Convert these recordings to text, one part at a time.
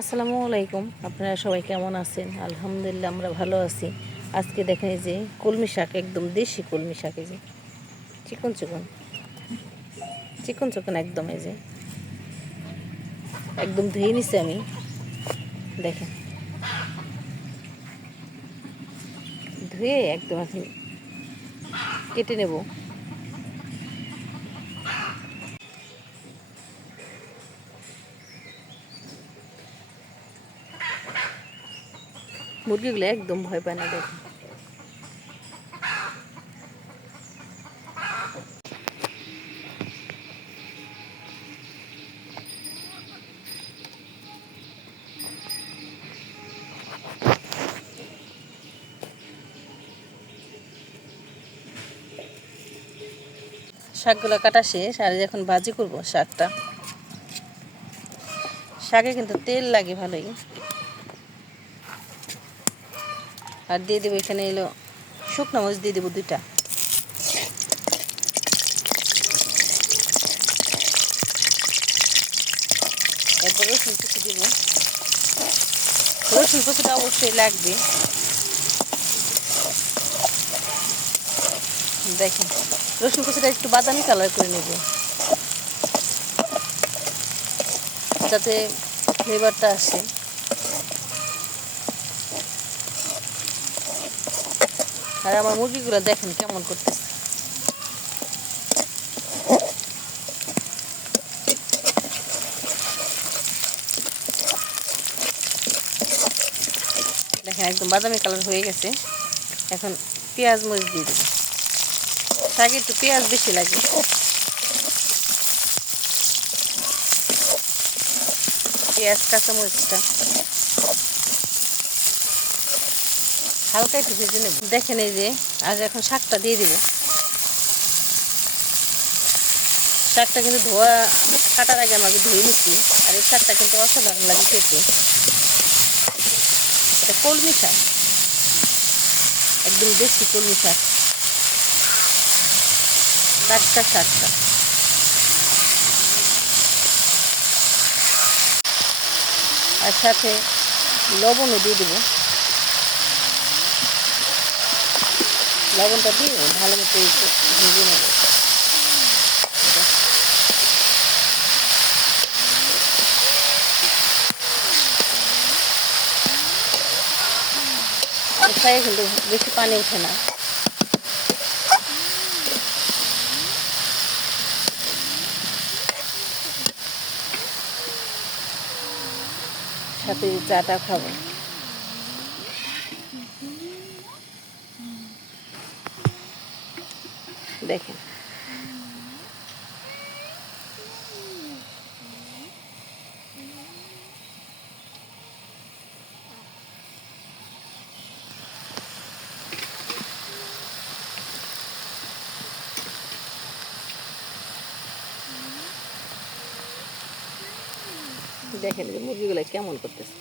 আসসালামু আলাইকুম। আপনারা সবাই কেমন আছেন? আলহামদুলিল্লাহ, আমরা ভালো আছি। আজকে দেখেন যে কলমি শাক, একদম দেশি কলমি শাক এই যে। চিকন চিকন। চিকন চিকন একদম এই যে। একদম ধুয়ে নিছি আমি। দেখেন। ধুয়ে একদম এখন কেটে নেব। মুরগিগুলো একদম ভয় পায় না দেখেন শাকগুলো কাটা শেষ, আর এখন ভাজি করব শাকটা। শাকে কিন্তু তেল লাগে ভালোই। আর দিয়ে দেবো এখানে এলো শুকনো মরিচ, দিয়ে দেবো দুইটা। এরপর রসুন কুচি দেবো। রসুন অবশ্যই লাগবে। দেখেন, রসুন কুচিটা একটু বাদামি কালার করে নেব। যাতে ফ্লেভারটা আসে। আর আমার মুরগিগুলো দেখেন কেমন করতেছে। দেখেন একদম বাদামি কালার হয়ে গেছে। এখন পেঁয়াজ মরিচ দিয়ে দেবো। শাকে একটু পেঁয়াজ বেশি লাগে। পেঁয়াজ, কাঁচামরিচটা। হালকা একটু ভেজে নেব। দেখেন এই যে, আজ এখন শাকটা দিয়ে দিব। শাকটা কিন্তু ধোয়া, কাটার আগে আমাকে ধুয়ে নিচ্ছি। আর এই শাকটা কিন্তু অসাধারণ লাগে খেতে। এটা কলমি শাক। একদম দেশি কলমি শাক। টাটকা শাকটা। আর সাথে লবণও দিয়ে দেবো। লবণটা দিয়ে ভালো মতো ভেজে নেব। ফ্রাই কিন্তু বেশি পানি ওঠে না। সাথে চাটা খাব। দেখেন। দেখেন মুরগিগুলো কেমন করতেছে।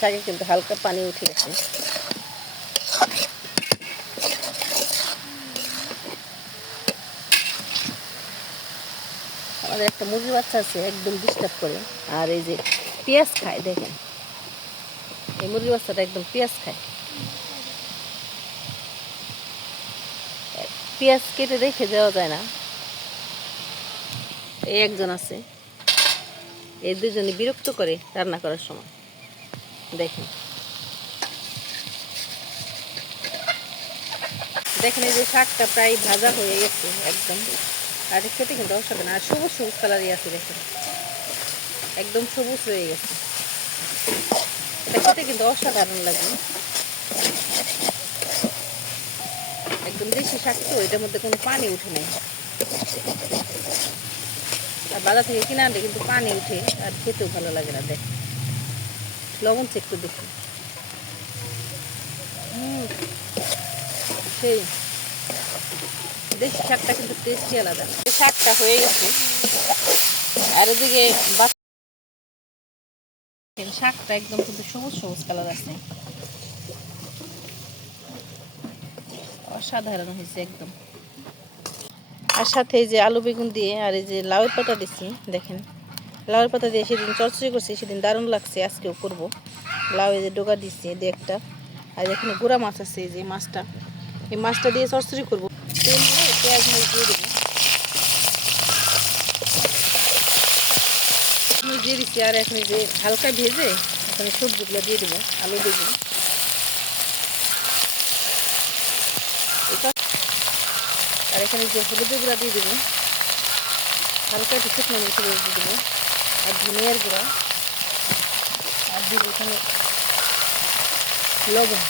শাকে কিন্তু হালকা পানি উঠে গেছে আমাদের একটা মুরগি বাচ্চা আছে, একদম ডিস্টার্ব করে। আর এই যে পেঁয়াজ খায়, দেখেন। এই মুরগি বাচ্চাটা একদম পেঁয়াজ খায়। পেঁয়াজ কেটে রেখে দেওয়া যায় না। এই একজন আছে। এই দুজনে বিরক্ত করে রান্না করার সময়। দেখেন দেখেন এই যে শাকটা প্রায় ভাজা হয়ে গেছে একদম। আর খেতে কিন্তু আর সবুজ সবুজ কালারই আছে দেখেন। একদম সবুজ গেছে। খেতে কিন্তু অসাধারণ লাগে। একদম দেশি শাক তো, এটার মধ্যে কোনো পানি উঠে নেই। আর বাজার থেকে কিনে আনলে কিন্তু পানি উঠে, আর খেতেও ভালো লাগে না দেখ লবণ চেক একটু দেখি। সেই। দেশি শাকটা কিন্তু টেস্টি আলাদা। শাকটা হয়ে গেছে। আর এদিকে শাকটা একদম কিন্তু সবুজ সবুজ কালার আছে। অসাধারণ হয়েছে একদম। আর সাথে এই যে আলু বেগুন দিয়ে আর এই যে লাউয়ের পাতা দিচ্ছি দেখেন। লাউয়ের পাতা দিয়ে সেদিন চরচড়ি করছি, সেদিন দারুণ লাগছে, আজকেও করব। লাউ এই যে ডোকা দিচ্ছি দিয়ে একটা। আর এখানে গুঁড়া মাছ আছে, এই যে মাছটা। এই মাছটা দিয়ে চরচড়ি করব। তেল দিয়ে পেঁয়াজ মরিচ দিয়ে দেবো। দিয়ে দিচ্ছি, আর এখন যে হালকা ভেজে এখানে সবজিগুলো দিয়ে দেবো, আলু বেগুন এটা আর এখানে যে হলুদের গুঁড়া দিয়ে দেবো। হালকা একটু শুকনো মিশে দিয়ে দেবো। আর ধনিয়ার গুঁড়া, আর দিব এখানে লবণ।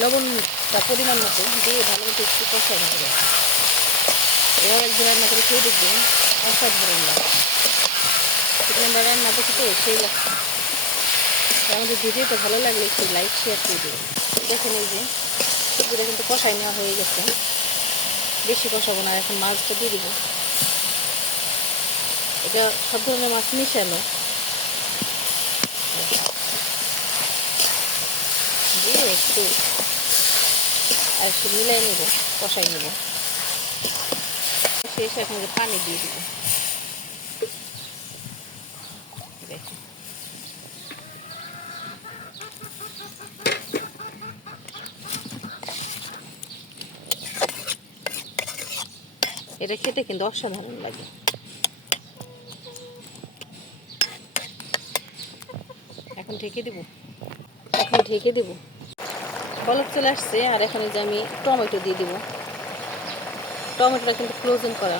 লবণটা পরিমাণ মতো দিয়ে ভালো মতো একটু কষাই নেবে। এবার একদিন রান্না করে খেয়ে দেখবেন অসাধারণ লাগে। আমরা রান্না দেখি তো সেই লাগছে আমাদের ভিডিওটা ভালো লাগলে একটু লাইক শেয়ার করে দেবেন। দেখেন এই যে সবজিটা কিন্তু কষাই নেওয়া হয়ে গেছে। বেশি কষাবো না, এখন মাছটা দিয়ে দিব। এটা সব ধরনের মাছ মিশানো। দিয়ে একটু একটু মিলাই নেব, কষাই নেব। শেষে এখন পানি দিয়ে দিব। এটা খেতে কিন্তু অসাধারণ লাগে। এখন ঢেকে দিব। এখন ঢেকে দিব। বলক চলে আসছে, আর এখন যে আমি টমেটো দিয়ে দিব। টমেটোটা কিন্তু ফ্রোজেন করা।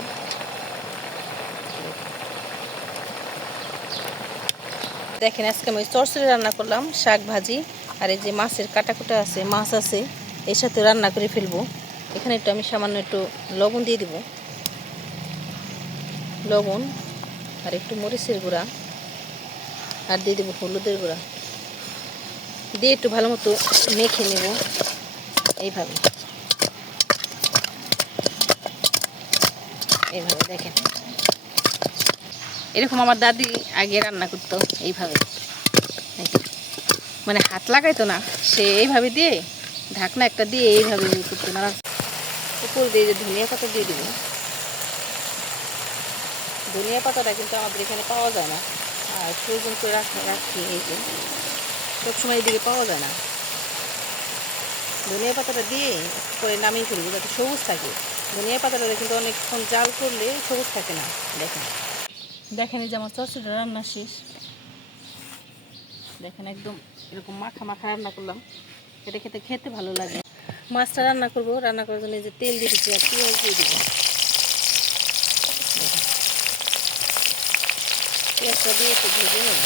দেখেন, আজকে আমি চরচড়ি রান্না করলাম, শাক ভাজি, আর এই যে মাছের কাটাকুটা আছে, মাছ আছে, এর সাথে রান্না করে ফেলব। এখানে একটু আমি সামান্য একটু লবণ দিয়ে দিব। লবণ, আর একটু মরিচের গুঁড়া। আর দিয়ে দেবো হলুদের গুঁড়া। দিয়ে একটু ভালো মতো মেখে নেব এইভাবে। এইভাবে দেখেন। এরকম আমার দাদি আগে রান্না করতো এইভাবে। মানে হাত লাগাইতো না, সে এইভাবে দিয়ে ঢাকনা একটা দিয়ে এইভাবে ইয়ে করতো। না উপর দিয়ে যে ধনিয়া পাতা দিয়ে দেবো। ধনিয়া পাতাটা কিন্তু আমাদের এখানে পাওয়া যায় না। আর ফ্রোজেন করে রাখা রাখি এই যে। সবসময় এদিকে পাওয়া যায় না। ধনিয়া পাতাটা দিয়ে পরে নামিয়ে ফেলব যাতে সবুজ থাকে। ধনিয়া পাতাটা কিন্তু অনেকক্ষণ জাল করলে সবুজ থাকে না। দেখেন। দেখেন এই যে আমার চচড়িটা রান্না শেষ। দেখেন একদম এরকম মাখা মাখা রান্না করলাম। এটা খেতে খেতে ভালো লাগে। মাছটা রান্না করব। রান্না করার জন্য যে তেল দিয়ে দিচ্ছি আর পেঁয়াজ দিয়ে দিব। পেঁয়াজটা দিয়ে একটু ভেজে নেব।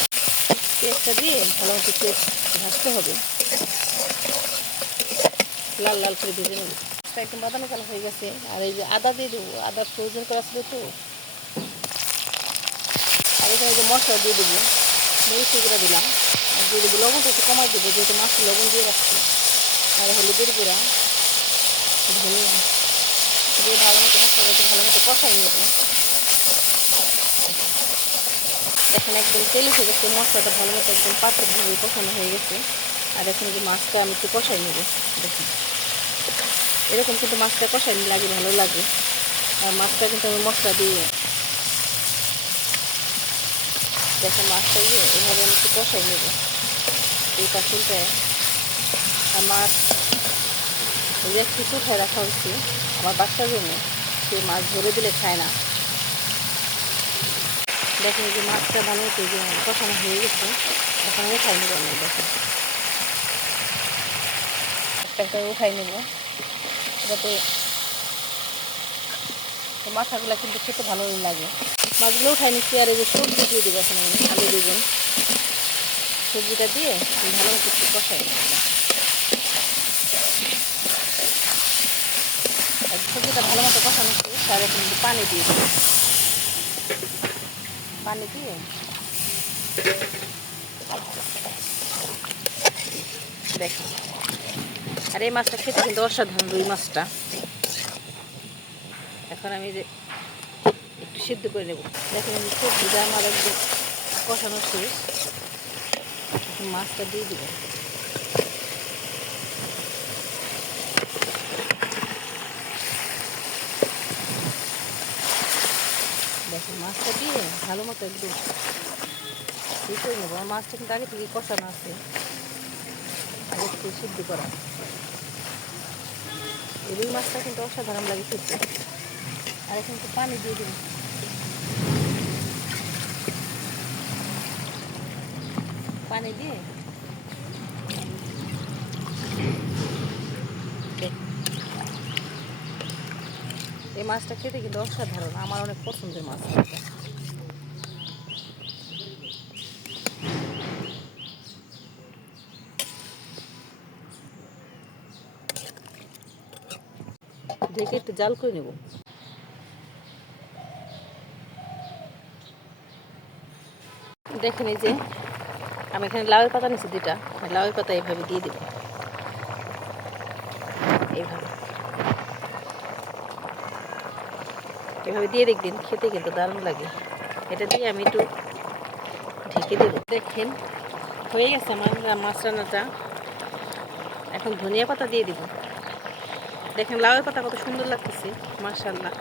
পেঁয়াজটা দিয়ে ভালো মতো পেঁয়াজ ভাজতে হবে। লাল লাল করে ভেজে নেব। মাছটা একদম বাদামি কালো হয়ে গেছে। আর এই যে আদা দিয়ে দেবো আদা প্রয়োজন করা ছিল তো। আর এখানে যে মশলা দিয়ে দেবো মরিচ গুঁড়া দিলাম। আর দিয়ে দেবো লবণটা একটু কমাই দেবো, যেহেতু মাছ লবণ দিয়ে রাখছি। আর হলুদের গুঁড়া, ধনিয়া। দিয়ে ভালো মতো মশলাটাকে ভালো মতো কষাই নেব। দেখেন একদম তেল উঠে গেছে মশলাটা ভালো মতো একদম পাতলাভাবে কষানো হয়ে গেছে। আর এখন যে মাছটা আমি একটু কষাই নেব, দেখুন। এরকম কিন্তু মাছটা কষাই লাগে, ভালো লাগে। আর মাছটা কিন্তু আমি মশলা দিয়ে দেখেন মাছটা দিয়ে এভাবে আমি একটু কষাই নেব। এই পাশুলটায় আর মাছ যে একটু উঠায় রাখা হচ্ছে আমার বাচ্চার জন্য সে মাছ ধরে দিলে খায় না। দেখেন যে মাছটা ভালো মতো যে কষানো হয়ে গেছে। এখন উঠাই নেব আমি দেখেন। একটা একটা উঠাই নেব, যাতে মাথাগুলো কিন্তু খেতে ভালোই লাগে। মাছগুলো উঠাই নিচ্ছি, আর এই যে সবজি দিয়ে দেবো এখন আমি, আলু, বেগুন। সবজিটা দিয়ে ভালো মতো একটু কষাই সবজিটা ভালো মতো কষানো আর এখন পানি দিয়ে দেবো। পানি দিয়ে। দেখো। আর এই মাছটা খেতে কিন্তু অসাধারণ রুই মাছটা। এখন আমি যে একটু সিদ্ধ করে নেব। দেখেন আমি সবজিটা আমার একদম কষানো শেষ। মাছটা দিয়ে দেবো দেখুন মাছটা দিয়ে ভালো মতো একটু ই নেব। মাছটা কিন্তু আগে থেকে কষানো আছে। আগে থেকে সিদ্ধ করা। রুই মাছটা কিন্তু অসাধারণ লাগে খেতে। আর এখন তো পানি দিয়ে দিন পানি দিয়ে এই মাছটা খেতে কিন্তু অসাধারণ। আমার অনেক পছন্দের মাছ। ঢেকে একটু জাল করে নেব। দেখেন এই যে, আমি এখানে লাউয়ের পাতা নিচ্ছি দুটা লাউয়ের পাতা এইভাবে দিয়ে দেব। এইভাবে। এভাবে দিয়ে দেখবেন, খেতে কিন্তু দারুণ লাগে। এটা দিয়ে আমি একটু ঢেকে দেব। দেখেন, হয়ে গেছে আমার মাছ রান্নাটা। এখন ধনিয়া পাতা দিয়ে দিব। দেখেন, লাউয়ের পাতা কত সুন্দর লাগতেছে মার্শাল্লাহ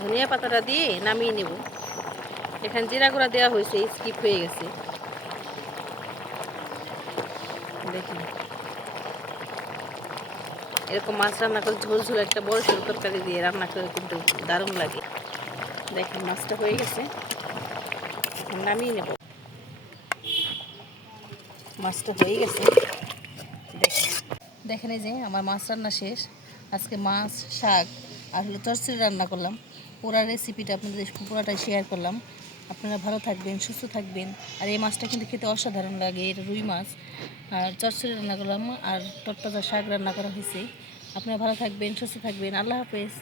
ধনিয়া পাতাটা দিয়ে নামিয়ে নেব। এখানে জিরা গুঁড়া দেওয়া হয়েছে, স্কিপ হয়ে গেছে দেখেন এরকম মাছ রান্না করে ঝোল ঝোল একটা বড় ঝোল তরকারি দিয়ে রান্না করে কিন্তু দারুণ লাগে। দেখেন, মাছটা হয়ে গেছে। এখন নামিয়ে নেব। মাছটা হয়ে গেছে। দেখেন। এই যে আমার মাছ রান্না শেষ। আজকে মাছ, শাক আর হলো তরসরি রান্না করলাম। পুরা রেসিপিটা আপনাদের পুরাটাই শেয়ার করলাম। আপনারা ভালো থাকবেন, সুস্থ থাকবেন। আর এই মাছটা কিন্তু খেতে অসাধারণ লাগে, এটা রুই মাছ। আর চরচড়ি রান্না করলাম আর টটপাতা শাক রান্না করা হয়েছে। আপনারা ভালো থাকবেন, সুস্থ থাকবেন। আল্লাহ হাফেজ।